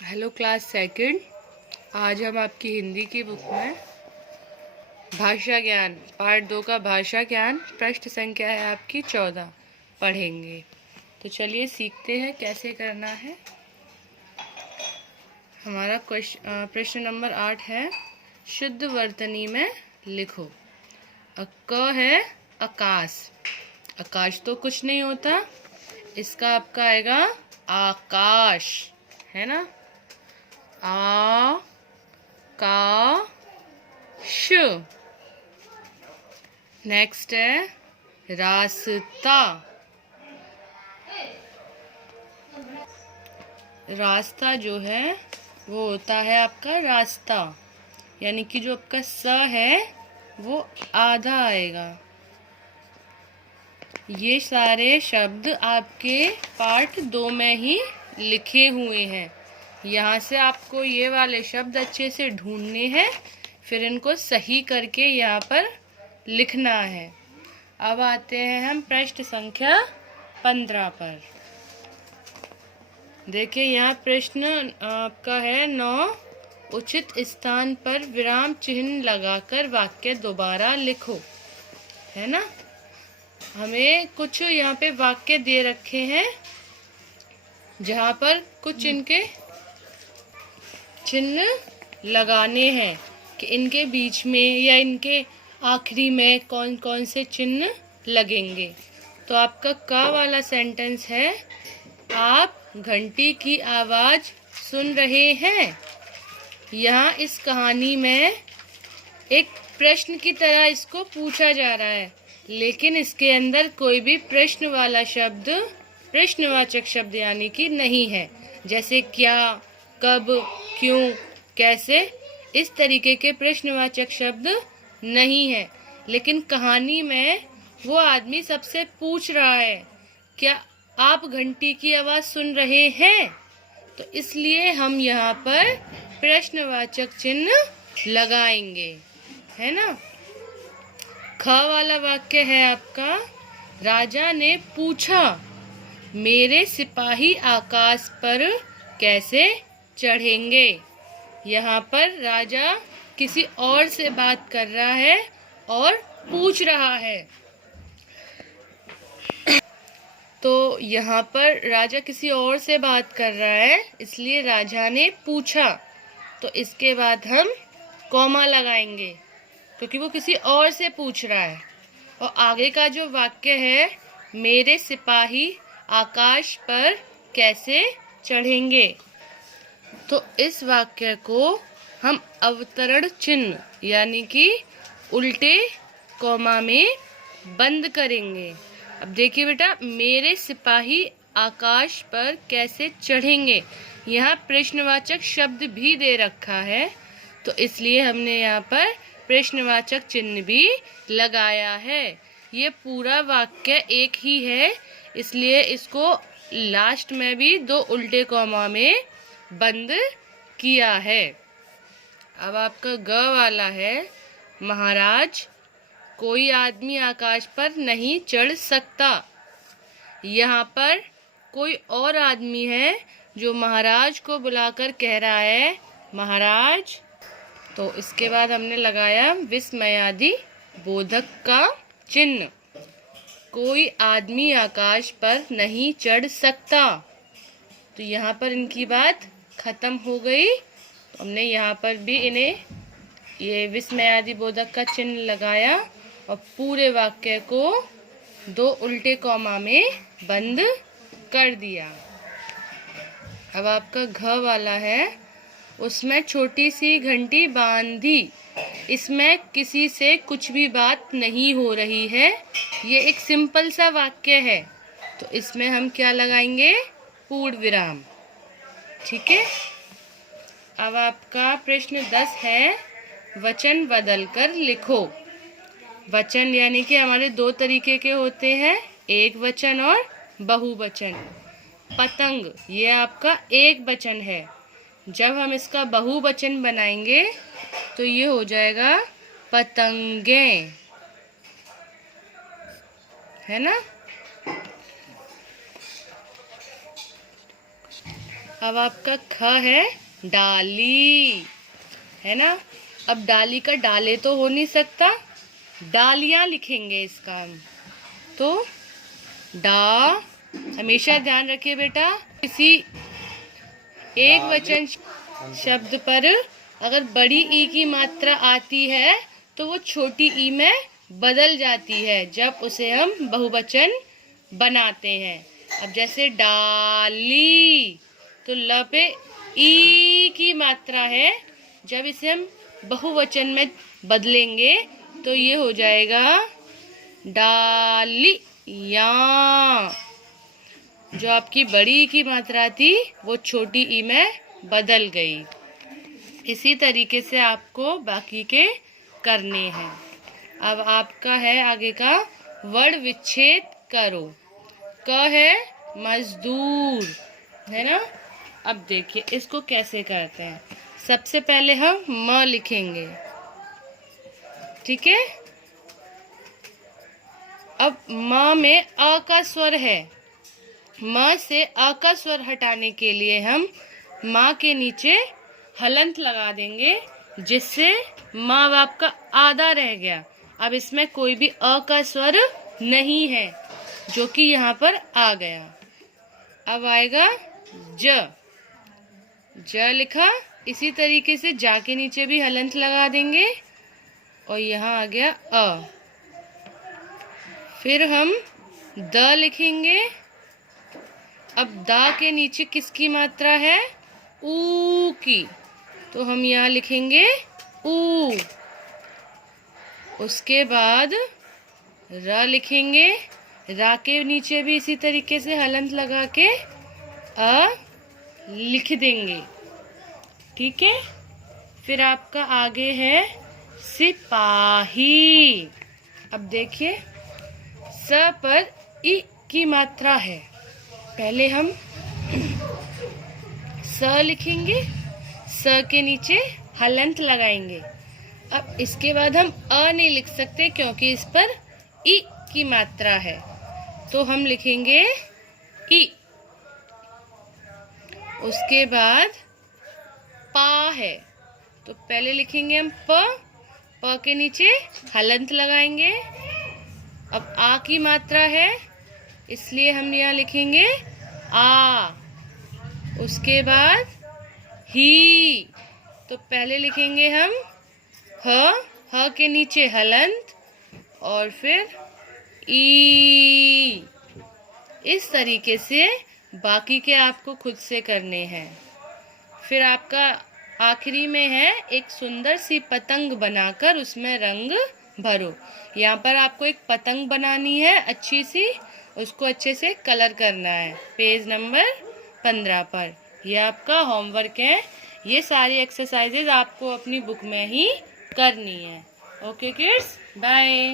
Hello class second. आज हम आपकी हिंदी की बुक में भाषा ज्ञान पार्ट 2 का भाषा ज्ञान पृष्ठ संख्या है आपकी 14 पढ़ेंगे। तो चलिए सीखते हैं कैसे करना है। हमारा प्रश्न नंबर 8 है, शुद्ध वर्तनी में लिखो। क है आकाश। आकाश तो कुछ नहीं होता, इसका आपका आएगा आकाश, है ना। आ का श। नेक्स्ट है रास्ता। रास्ता जो है वो होता है आपका रास्ता, यानी कि जो आपका स है वो आधा आएगा। ये सारे शब्द आपके पार्ट 2 में ही लिखे हुए हैं। यहाँ से आपको ये वाले शब्द अच्छे से ढूंढने हैं, फिर इनको सही करके यहाँ पर लिखना है। अब आते हैं हम पृष्ठ संख्या 15 पर। देखिए यहाँ प्रश्न आपका है 9, उचित स्थान पर विराम चिन्ह लगाकर वाक्य दोबारा लिखो, है ना। हमें कुछ यहाँ पे वाक्य दे रखे हैं जहाँ पर कुछ इनके चिन्ह लगाने हैं कि इनके बीच में या इनके आखिरी में कौन कौन से चिन्ह लगेंगे। तो आपका क वाला सेंटेंस है, आप घंटी की आवाज सुन रहे हैं। यहाँ इस कहानी में एक प्रश्न की तरह इसको पूछा जा रहा है, लेकिन इसके अंदर कोई भी प्रश्न वाला शब्द, प्रश्नवाचक शब्द यानी कि नहीं है। जैसे क्या, कब, क्यों, कैसे, इस तरीके के प्रश्नवाचक शब्द नहीं है। लेकिन कहानी में वो आदमी सबसे पूछ रहा है, क्या आप घंटी की आवाज सुन रहे हैं। तो इसलिए हम यहाँ पर प्रश्नवाचक चिन्ह लगाएंगे, है ना। ख वाला वाक्य है आपका, राजा ने पूछा, मेरे सिपाही आकाश पर कैसे चढ़ेंगे। यहाँ पर राजा किसी और से बात कर रहा है और पूछ रहा है। तो यहाँ पर राजा किसी और से बात कर रहा है, इसलिए राजा ने पूछा। तो इसके बाद हम कॉमा लगाएंगे क्योंकि वो किसी और से पूछ रहा है। और आगे का जो वाक्य है, मेरे सिपाही आकाश पर कैसे चढ़ेंगे, तो इस वाक्य को हम अवतरण चिन्ह यानी कि उल्टे कॉमा में बंद करेंगे। अब देखिए बेटा, मेरे सिपाही आकाश पर कैसे चढ़ेंगे, यहाँ प्रश्नवाचक शब्द भी दे रखा है, तो इसलिए हमने यहाँ पर प्रश्नवाचक चिन्ह भी लगाया है। ये पूरा वाक्य एक ही है, इसलिए इसको लास्ट में भी 2 उल्टे कॉमा में बंद किया है। अब आपका ग वाला है, महाराज, कोई आदमी आकाश पर नहीं चढ़ सकता। यहाँ पर कोई और आदमी है जो महाराज को बुलाकर कह रहा है, महाराज। तो इसके बाद हमने लगाया विस्मयादि बोधक का चिन्ह, कोई आदमी आकाश पर नहीं चढ़ सकता। तो यहाँ पर इनकी बात खत्म हो गई। तो हमने यहाँ पर भी इन्हें ये विस्मयादि बोधक का चिन्ह लगाया और पूरे वाक्य को 2 उल्टे कॉमा में बंद कर दिया। अब आपका घ वाला है, उसमें छोटी सी घंटी बांधी, इसमें किसी से कुछ भी बात नहीं हो रही है। ये एक सिंपल सा वाक्य है, तो इसमें हम क्या लगाएंगे, पूर्ण विराम। ठीक है। अब आपका प्रश्न 10 है, वचन बदलकर लिखो। वचन यानी कि हमारे 2 तरीके के होते हैं, एक वचन और बहुवचन। पतंग ये आपका एक वचन है, जब हम इसका बहुवचन बनाएंगे तो ये हो जाएगा पतंगें, है ना। अब आपका ख है डाली, है ना। अब डाली का डाले तो हो नहीं सकता, डालियां लिखेंगे इसका हम। तो डा, हमेशा ध्यान रखिए बेटा, किसी एक वचन शब्द पर अगर बड़ी ई की मात्रा आती है तो वो छोटी ई में बदल जाती है जब उसे हम बहुवचन बनाते हैं। अब जैसे डाली, तो ल पे ई की मात्रा है, जब इसे हम बहुवचन में बदलेंगे तो ये हो जाएगा डालियाँ। जो आपकी बड़ी ई की मात्रा थी वो छोटी ई में बदल गई। इसी तरीके से आपको बाकी के करने हैं। अब आपका है आगे का वर्ण विच्छेद करो। क है मजदूर, है ना। अब देखिए इसको कैसे करते हैं। सबसे पहले हम म लिखेंगे, ठीक है। अब म में अ का स्वर है, म से अ का स्वर हटाने के लिए हम माँ के नीचे हलंत लगा देंगे, जिससे माँ बाप का आधा रह गया। अब इसमें कोई भी अ का स्वर नहीं है, जो कि यहाँ पर आ गया। अब आएगा ज, ज लिखा। इसी तरीके से जा के नीचे भी हलंत लगा देंगे और यहाँ आ गया अ। फिर हम द लिखेंगे। अब दा के नीचे किसकी मात्रा है? ऊ की, तो हम यहाँ लिखेंगे ऊ। उसके बाद र लिखेंगे। रा के नीचे भी इसी तरीके से हलंत लगा के अ लिख देंगे, ठीक है। फिर आपका आगे है सिपाही। अब देखिए स पर इ की मात्रा है, पहले हम स लिखेंगे, स के नीचे हलंत लगाएंगे। अब इसके बाद हम अ नहीं लिख सकते क्योंकि इस पर इ की मात्रा है, तो हम लिखेंगे इ। उसके बाद पा है, तो पहले लिखेंगे हम प के नीचे हलंत लगाएंगे। अब आ की मात्रा है, इसलिए हम यहाँ लिखेंगे आ। उसके बाद ही, तो पहले लिखेंगे हम ह के नीचे हलंत और फिर ई। इस तरीके से बाकी के आपको खुद से करने हैं। फिर आपका आखिरी में है एक सुंदर सी पतंग बनाकर उसमें रंग भरो। यहाँ पर आपको एक पतंग बनानी है अच्छी सी, उसको अच्छे से कलर करना है पेज नंबर 15 पर। यह आपका होमवर्क है। ये सारी एक्सरसाइजेज आपको अपनी बुक में ही करनी है। Okay kids, bye.